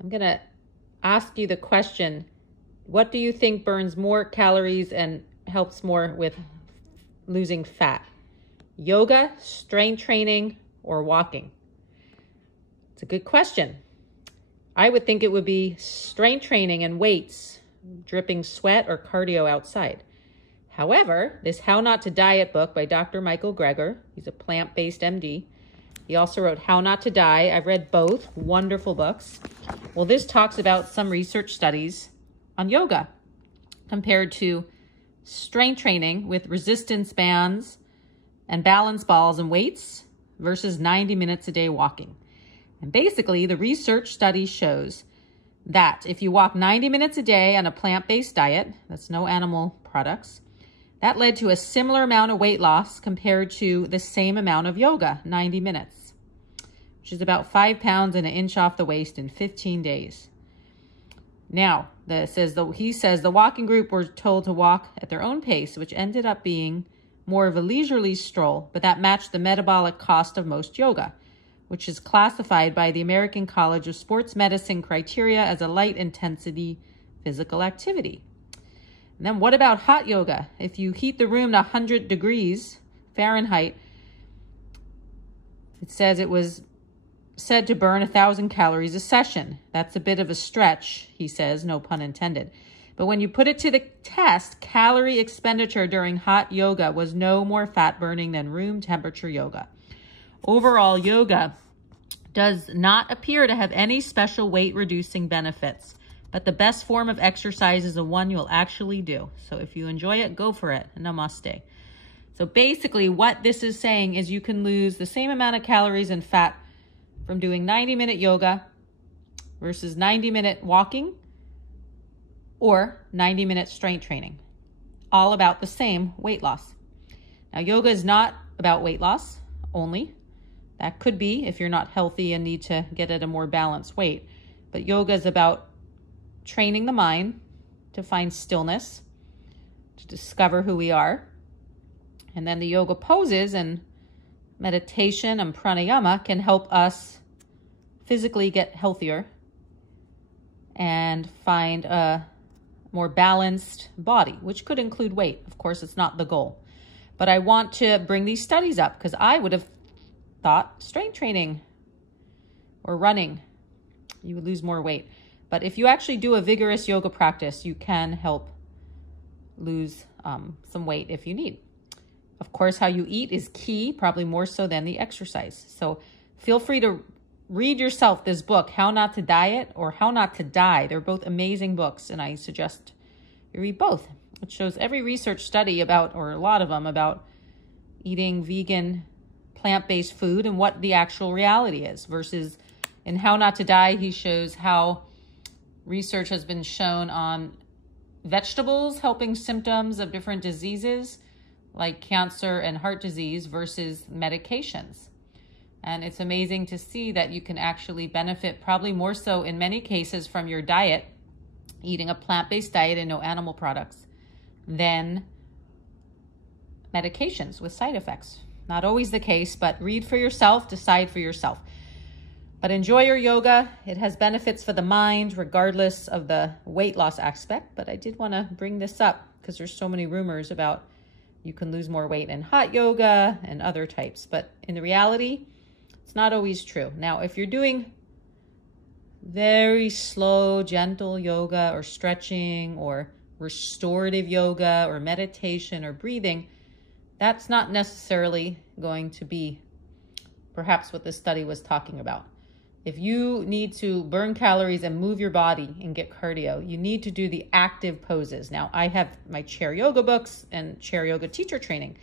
I'm going to ask you the question, what do you think burns more calories and helps more with losing fat? Yoga, strength training, or walking? It's a good question. I would think it would be strength training and weights, dripping sweat, or cardio outside. However, this How Not to Diet book by Dr. Michael Greger, he's a plant-based MD. He also wrote How Not to Die. I've read both, wonderful books. Well, this talks about some research studies on yoga compared to strength training with resistance bands and balance balls and weights versus 90 minutes a day walking. And basically, the research study shows that if you walk 90 minutes a day on a plant-based diet, that's no animal products, that led to a similar amount of weight loss compared to the same amount of yoga, 90 minutes, which is about 5 pounds and an inch off the waist in 15 days. Now, he says the walking group were told to walk at their own pace, which ended up being more of a leisurely stroll, but that matched the metabolic cost of most yoga, which is classified by the American College of Sports Medicine criteria as a light intensity physical activity. And then what about hot yoga? If you heat the room to 100 degrees Fahrenheit, it says it was said to burn 1,000 calories a session. That's a bit of a stretch, he says, no pun intended. But when you put it to the test, calorie expenditure during hot yoga was no more fat burning than room temperature yoga. Overall, yoga does not appear to have any special weight reducing benefits, but the best form of exercise is the one you'll actually do. So if you enjoy it, go for it. Namaste. So basically what this is saying is you can lose the same amount of calories and fat from doing 90-minute yoga versus 90-minute walking or 90-minute strength training. All about the same weight loss. Now, yoga is not about weight loss only. That could be if you're not healthy and need to get at a more balanced weight. But yoga is about training the mind to find stillness, to discover who we are. And then the yoga poses and meditation and pranayama can help us physically get healthier and find a more balanced body, which could include weight. Of course, it's not the goal. But I want to bring these studies up because I would have thought strength training or running, you would lose more weight. But if you actually do a vigorous yoga practice, you can help lose some weight if you need. Of course, how you eat is key, probably more so than the exercise. So feel free to read yourself this book, How Not to Diet or How Not to Die. They're both amazing books, and I suggest you read both. It shows every research study about, or a lot of them, about eating vegan, plant-based food and what the actual reality is versus in How Not to Die, he shows how research has been shown on vegetables helping symptoms of different diseases like cancer and heart disease versus medications. And it's amazing to see that you can actually benefit probably more so in many cases from your diet, eating a plant-based diet and no animal products, than medications with side effects. Not always the case, but read for yourself, decide for yourself. But enjoy your yoga. It has benefits for the mind, regardless of the weight loss aspect. But I did want to bring this up because there's so many rumors about you can lose more weight in hot yoga and other types. But in the reality, it's not always true. Now, if you're doing very slow, gentle yoga or stretching or restorative yoga or meditation or breathing, that's not necessarily going to be perhaps what this study was talking about. If you need to burn calories and move your body and get cardio, you need to do the active poses. Now, I have my chair yoga books and chair yoga teacher training.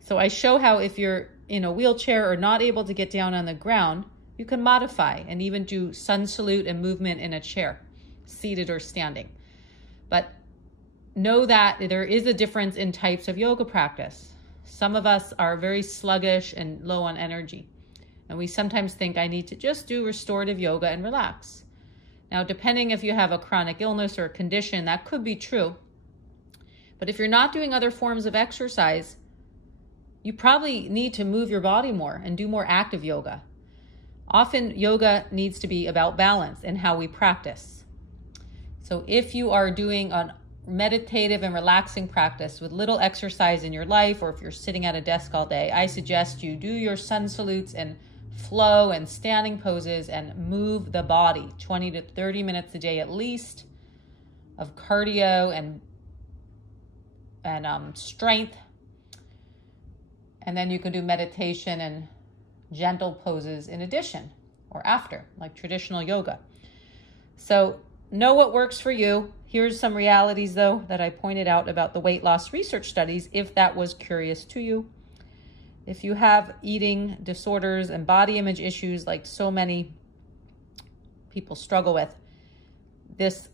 So I show how if you're in a wheelchair or not able to get down on the ground, you can modify and even do sun salute and movement in a chair, seated or standing. But know that there is a difference in types of yoga practice. Some of us are very sluggish and low on energy. And we sometimes think I need to just do restorative yoga and relax. Now, depending if you have a chronic illness or a condition, that could be true. But if you're not doing other forms of exercise, you probably need to move your body more and do more active yoga. Often yoga needs to be about balance and how we practice. So if you are doing a meditative and relaxing practice with little exercise in your life, or if you're sitting at a desk all day, I suggest you do your sun salutes and flow and standing poses and move the body 20 to 30 minutes a day at least of cardio and strength. And then you can do meditation and gentle poses in addition or after, like traditional yoga. So know what works for you. Here's some realities, though, that I pointed out about the weight loss research studies, if that was curious to you. If you have eating disorders and body image issues like so many people struggle with, this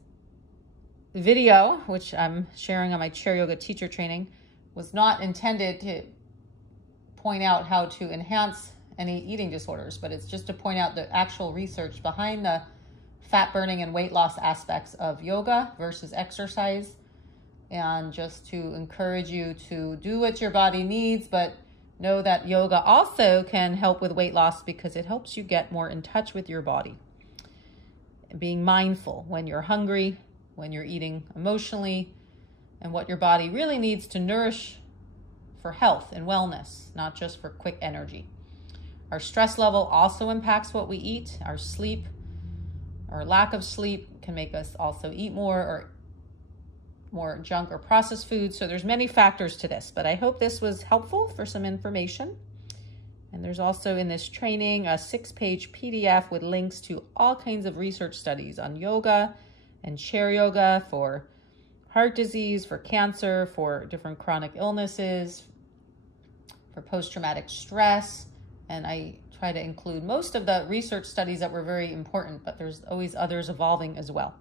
video, which I'm sharing on my chair yoga teacher training, was not intended to point out how to enhance any eating disorders, but it's just to point out the actual research behind the fat burning and weight loss aspects of yoga versus exercise, and just to encourage you to do what your body needs, but know that yoga also can help with weight loss because it helps you get more in touch with your body. Being mindful when you're hungry, when you're eating emotionally, and what your body really needs to nourish for health and wellness, not just for quick energy. Our stress level also impacts what we eat. Our sleep or lack of sleep can make us also eat more or more junk or processed foods. So there's many factors to this, but I hope this was helpful for some information. And there's also in this training a 6-page PDF with links to all kinds of research studies on yoga and chair yoga for heart disease, for cancer, for different chronic illnesses, for post-traumatic stress. And I try to include most of the research studies that were very important, but there's always others evolving as well.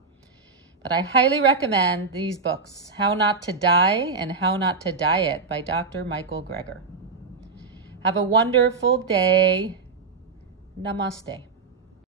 But I highly recommend these books, How Not to Die and How Not to Diet by Dr. Michael Greger. Have a wonderful day. Namaste.